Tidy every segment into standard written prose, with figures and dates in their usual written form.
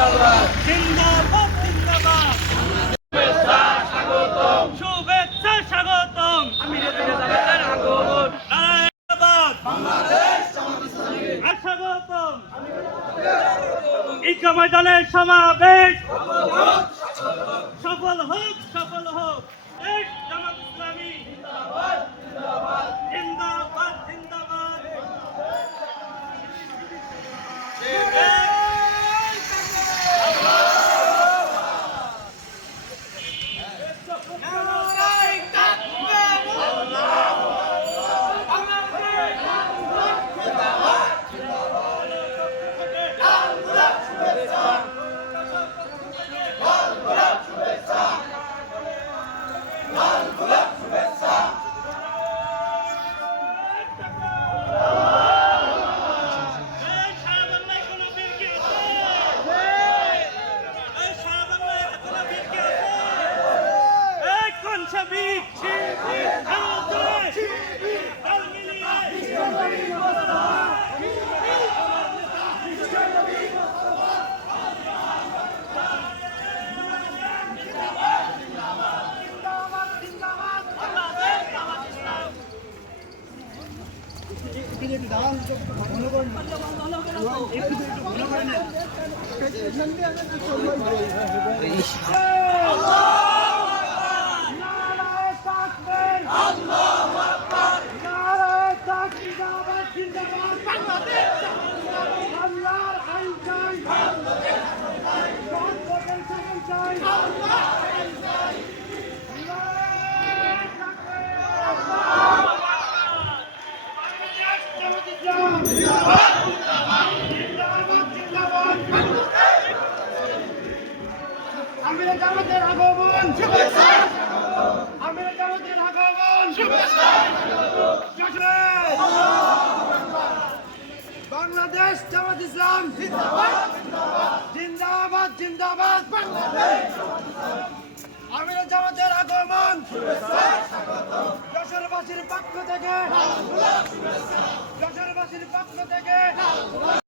জিন্দাবাদ জিন্দাবাদ শুভেচ্ছা স্বাগতম স্বাগতম স্বাগতম ঈদগাহ ময়দানের সমাবেশ সফল হোক জামাত ইসলামী জিন্দাবাদ জিন্দাবাদ আমিরে জামাতের আগমন শুভেচ্ছা আমিরে জামাতের আগমন শুভেচ্ছা বাংলাদেশ জামাত ইসলাম জিন্দাবাদ জিন্দাবাদ বাংলাদেশ আমিরে জামাতের আগমন শুভেচ্ছা যশোরবাসীর পক্ষ থেকে যশোরবাসীর পক্ষ থেকে আমরা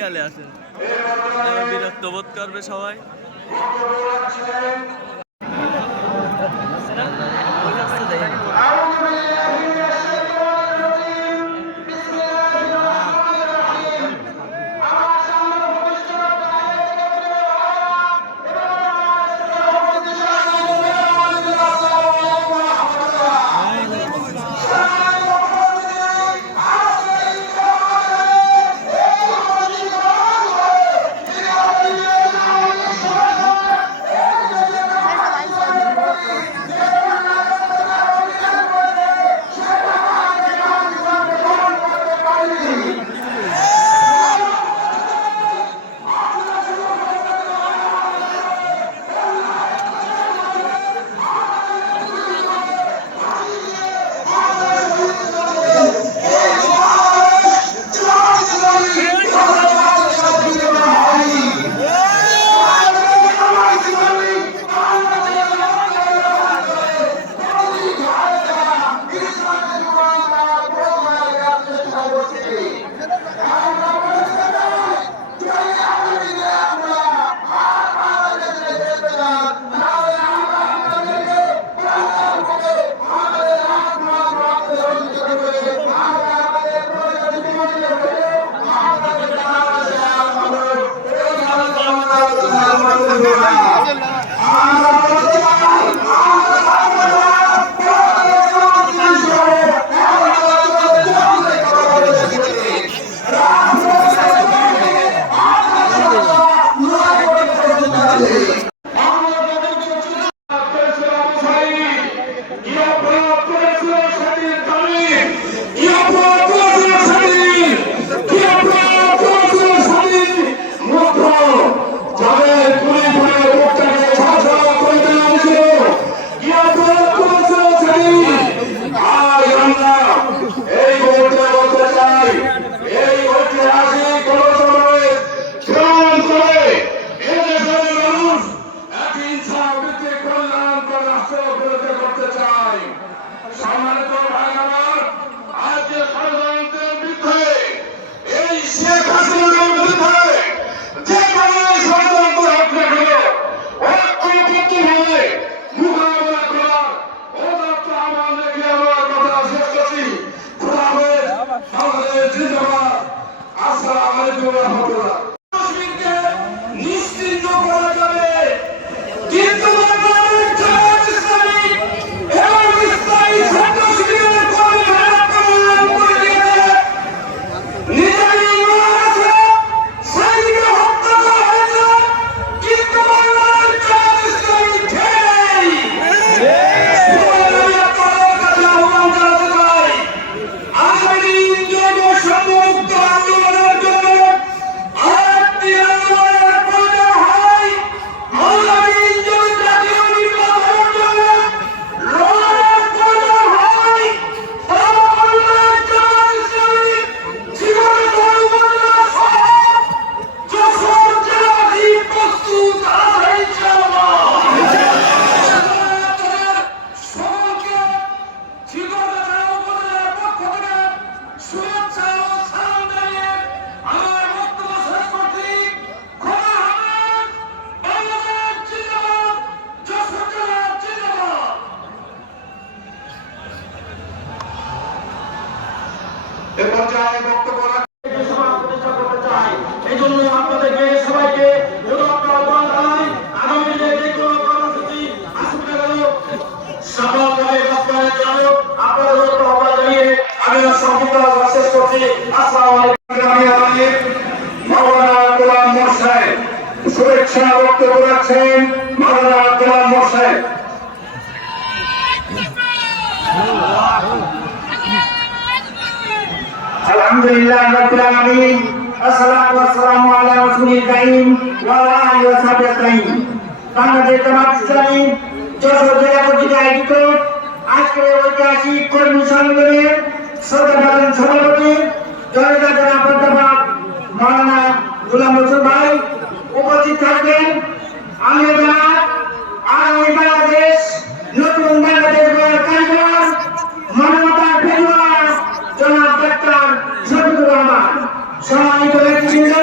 সিরিয়ালে আসেন, বিরক্ত বোধ করবে সবাই। নিশ্চিন্ত করা যাবে, কিন্তু শুভেচ্ছা বক্তব্য রাখছেন মাওলানা গোলাম মোর্শেদ। আলহামদুলিল্লাহ রাব্বিল আলামিন, আসসালাতু ওয়াসসালামু আলা রাসূলিল কারীম ওয়া আলা আলিহি ওয়া সাহবিহি আজমাইন। বাংলাদেশ জামাত ইসলামী যশোর জেলা কর্তৃক আয়োজিত আজকের ঐতিহাসিক কর্মী সম্মেলনের শ্রদ্ধাভাজন সভাপতি জয়গাঁ জেলা অধ্যাপক মাওলানা গোলাম মোর্শেদ ভাই উপস্থিত থাকবেন। আমির জামাত আগামী বাংলাদেশ নতুন বাংলাদেশ গড়ার কারিগর মানবতার ফেরিওয়ার জনাব ডাক্তার শফিকুর রহমান। সম্মানিত ব্যক্তিবৃন্দ,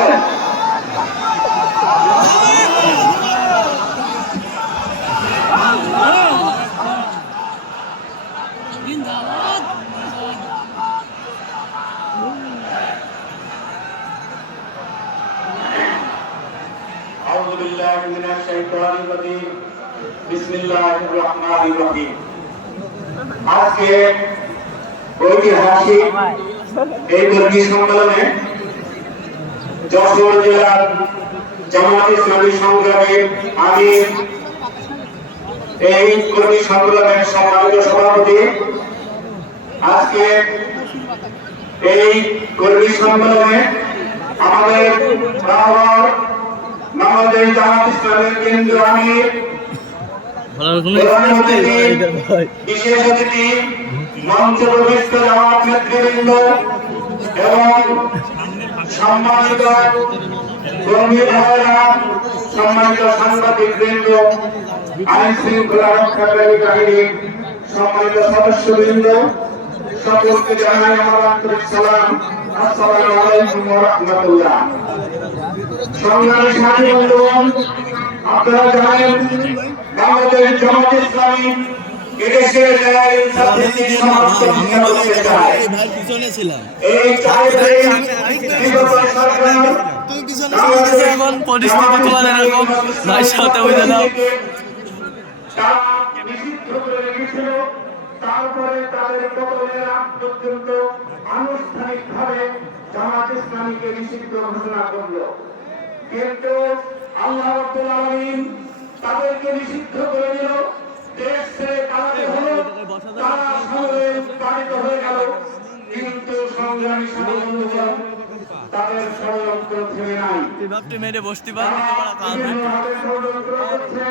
আসেন। أعوذ بالله من الشيطان الرجيم بسم الله الرحمن الرحيم আজকে ঐতিহাসিক এই কর্মী সম্মেলনে যশোর জেলার জামাত ইসলামী সংগ্রামের আমির, এই কর্মী সংগ্রামের সম্মানিত সভাপতি, আজকে এই কর্মী সম্মেলনে আমাদের বাংলাদেশ জামাত ইসলামের কেন্দ্রীয় আমির, বিশেষ অতিথি, মঞ্চে প্রবিষ্ট জামাত নেতৃবৃন্দ এবং সম্মানিত কর্মী ভাইয়েরা, সম্মানিত সাংবাদিক বৃন্দ, আইন শৃঙ্খলা রক্ষাকারী বাহিনীর সম্মানিত সদস্যবৃন্দ, সকলকে জানাই আমার আন্তরিক সালাম। আসসালামু আলাইকুম ওয়া রাহমাতুল্লাহ। সংগ্রামী সাথী বন্ধুগণ, আপনারা জানেন বাংলাদেশ জামাত ইসলামী এদেশের ন্যায় ইনসাফ ভিত্তিক সমাজ প্রতিষ্ঠা করতে চায়। এই চাইলে বিগত সরকার এখন পরিস্থিতি তোমার এরকম ভাই সাথে হয়ে গেল। তারা নিষিদ্ধ করে রেখেছিল, তারপরে তাদের পতনের আগ পর্যন্ত আনুষ্ঠানিকভাবে জামাত ইসলামীকে নিষিদ্ধ ঘোষণা করলো। কিন্তু আল্লাহ রাব্বুল আলামিন তাদেরকে নিষিদ্ধ করে দিল, দেশ ছেড়ে পালাতে হলো, তারা সঙ্গে তাড়িত হয়ে গেল। কিন্তু সংগ্রামী সাথী বন্ধুগণ, তাদের ষড়যন্ত্র থেমে নাই। মেরে বসতে পারবি তোমরা কাজ বিভিন্নভাবে ষড়যন্ত্র করছে,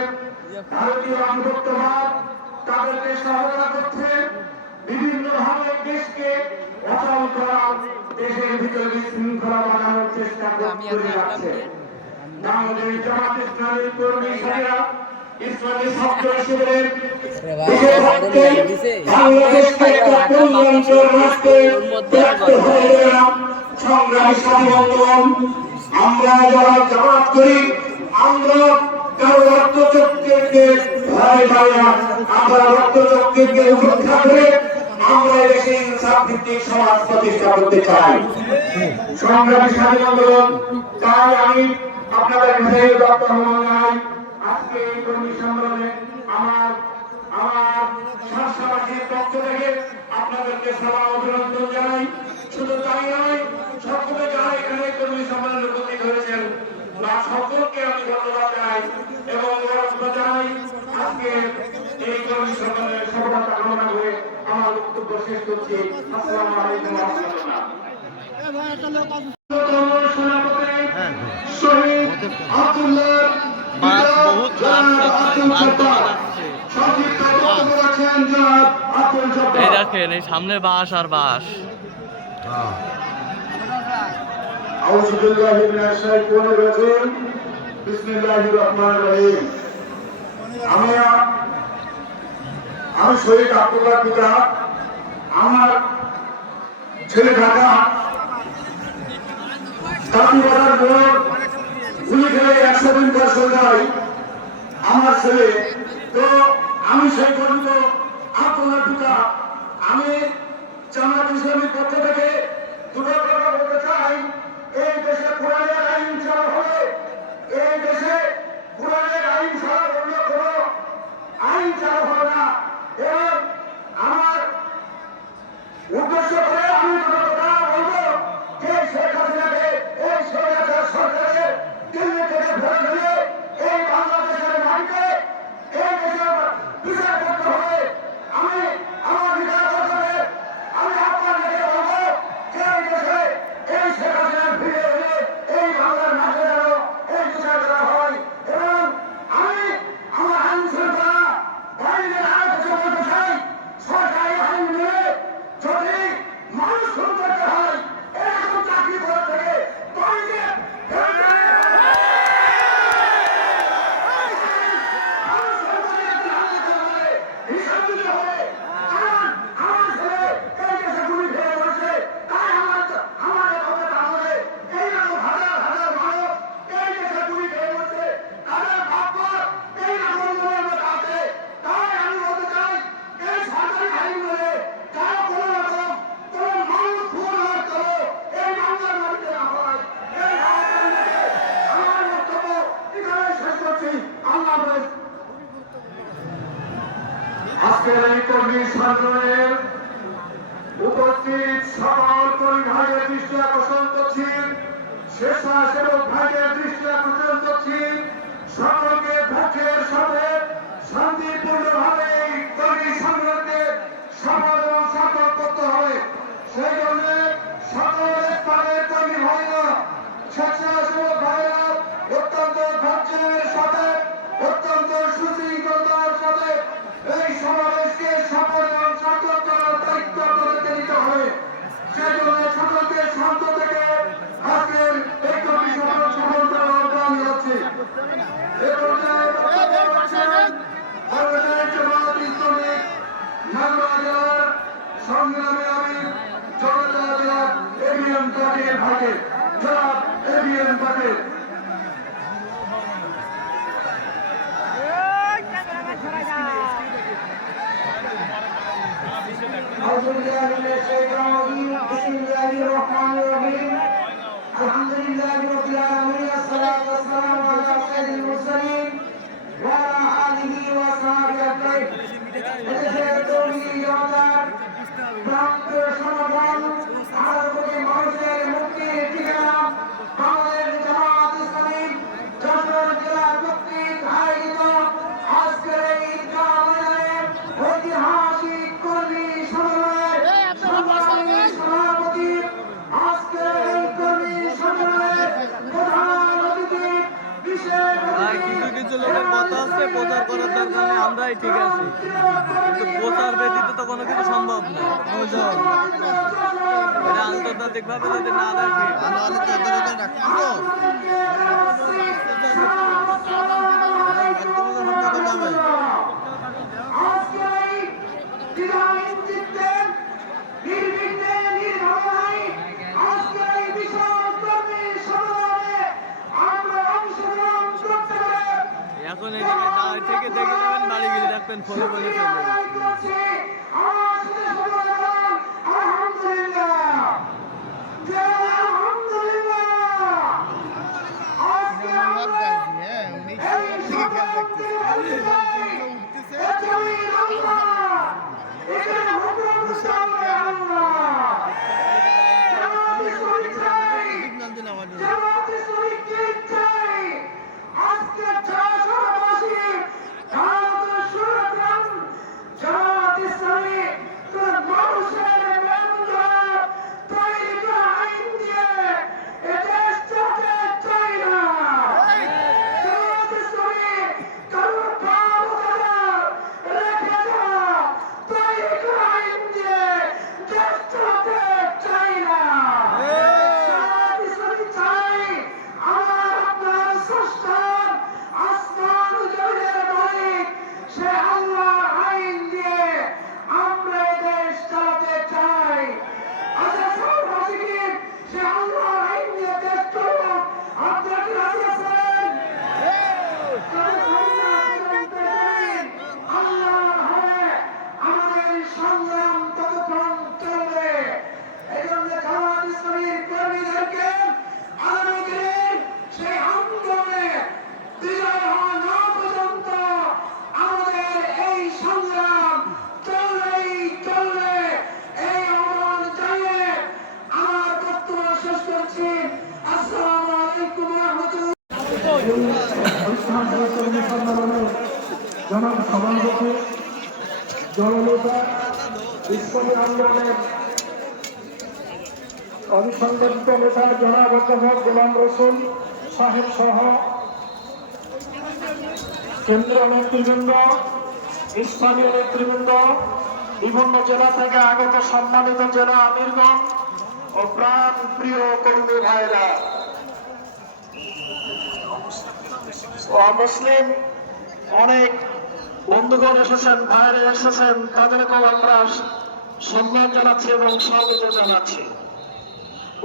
ভারতীয় আধিপত্যবাদ তাদেরকে সহায়তা করছে, বিভিন্নভাবে দেশকে অচল করার, দেশের ভিতরে বিশৃঙ্খলা বানানোর চেষ্টা করে যাচ্ছে। বাংলাদেশ জামাত ইসলামীর কর্মী সাথীরা ইসলামী ছাত্র শিবিরের বাংলাদেশকে একটা পরিবর্তন রাখতে ব্যর্থ হয়ে গেলাম। সংগ্রামী সাথী বন্ধুগণ, আমরা যারা জামাত করি, আমরা কারো রক্তচক্ষুকে ভয় পাই না, আমরা রক্তচক্ষুকে উপেক্ষা করে আমরা দেশে ইনসাফ ভিত্তিক সমাজ প্রতিষ্ঠা করতে চাই। সংগ্রামী সাথী বন্ধুগণ, তাই আমি আপনাদের কাছে জানাই, আজকে এই কর্মী সম্মেলনে আমার শাসনবাসীর পক্ষ থেকে আপনাদেরকে সবার অভিনন্দন জানাই। শুধু তাই নয়, সকলে যারা এখানে কর্মী সম্মেলনে উপস্থিত হয়েছেন বা সকলকে আমি ধন্যবাদ জানাই এবং মোবারকবাদ জানাই। আজকে এই কর্মী সম্মেলনের সফলতা কামনা করে আমার বক্তব্য শেষ করছি। আসসালামু আলাইকুম ওয়া রাহমাতুল্লাহ। শহীদ আব্দুল্লাহ এই দেখেন, এই সামনে বাস আর বাস। আউযু বিল্লাহি মিনাশ শাইতানির রাজিম। বিসমিল্লাহির রহমানির রহিম। আমি শহীদ আব্দুল্লাহ পিতা, আমার ছেলে ঢাকা কালীবাজার মোড় গুলি খেলে 100 দিন পর সরকার আমার ছেলে। তো আমি সেই গর্বিত আব্দুল্লাহ পিতা। আমি জামাত ইসলামীর পক্ষ থেকে দুটো কথা বলতে চাই। এই দেশে কোরআনের আইন চালু হবে, এই দেশে কোরআনের আইন ছাড়া অন্য কোনো আইন চালু হবে না। এবং আমার উদ্দেশ্য করে আমি দুটো কথা বলবো যে শেখ হাসিনাকে এই স্বৈরাচার সরকারের দিল্লি থেকে ধরে ধরে এই বাংলাদেশের মাটিতে এই দেশের বিচার করতে হবে। আমি আমার বিচার করতে আমি আপনার দিকে বলবো কর্মী সম্মেলনের উপস্থিত সকল কর্মী ভাইয়ের দৃষ্টি আকর্ষণ করছি, স্বেচ্ছাসেবক ভাইয়ের দৃষ্টি আকর্ষণ করছি, সকলকে ধৈর্যের সাথে শান্তিপূর্ণভাবে এই কর্মী সম্মেলনকে সফল এবং সফল করতে হবে। সেই জন্য সকল স্তরের কর্মী ভাইরা, স্বেচ্ছাসেবক ভাইরা অত্যন্ত ধৈর্যের সাথে, অত্যন্ত সুশৃঙ্খলতার সাথে এই সমাবেশকে সফল এবং সফল করার দায়িত্ব আমাদেরকে নিতে হবে। সেই জন্য সকলকে শান্ত থেকে আজকের এই কর্মী সম্মেলন সফল করার আহ্বান জানাচ্ছি। এ পর্যায়ে বক্তব্য রাখছেন বাংলাদেশ জামাত ইসলামী মাগুরা জেলার সংগ্রামী আমির জনাব এবিএম তাকির ভাইকে। জনাব এবিএম তাকির। أعوذ بالله من الشيطان الرجيم بسم الله الرحمن الرحيم الحمد لله رب العالمين الصلاة والسلام على سيد المرسلين وعلى آله وصحبه أجمعين এদেশের তৌহিদি জনতার প্রান্তীয় সংগঠন আঠারো কোটি মানুষের মুক্তির ঠিকানা বাংলাদেশ জামাত ইসলামী যশোর জেলা কর্তৃক আয়োজিত আজকের এই ঈদগাহ ময়দানে ঐতিহাসিক কর্মী সম্মেলনের সংগ্রামী সভাপতি, আজকের এই কর্মী সম্মেলনের প্রধান অতিথি, বিশেষ অতিথি কিছু লোকের কথা আছে, প্রচার করার দরকার নেই, আমরাই ঠিক আছি, কিন্তু প্রচার ব্যতীত তো কোনো কিছু সম্ভব না। এটা আন্তর্জাতিক ভাবে যদি না রাখি এখন এখানে দাঁড়ায় থেকে দেখে যাবেন, বাড়ি গিয়ে দেখবেন ফলো করে চলবে। জনাব সভাপতি জননেতা ইসলামী আন্দোলনের অবিসংগঠিত নেতা জনাব অধ্যাপক গোলাম রসুল সাহেব সহ কেন্দ্রীয় নেতৃবৃন্দ, স্থানীয় নেতৃবৃন্দ, বিভিন্ন জেলা থেকে আগত সম্মানিত জেলা আমিরগণ ও প্রাণ প্রিয় কর্মী ভাইরা ও মুসলিম অনেক বন্ধুগণ এসেছেন, ভাইরা এসেছেন, তাদেরকেও আমরা সম্মান জানাচ্ছি এবং স্বাগত জানাচ্ছি।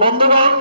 বন্ধুগণ,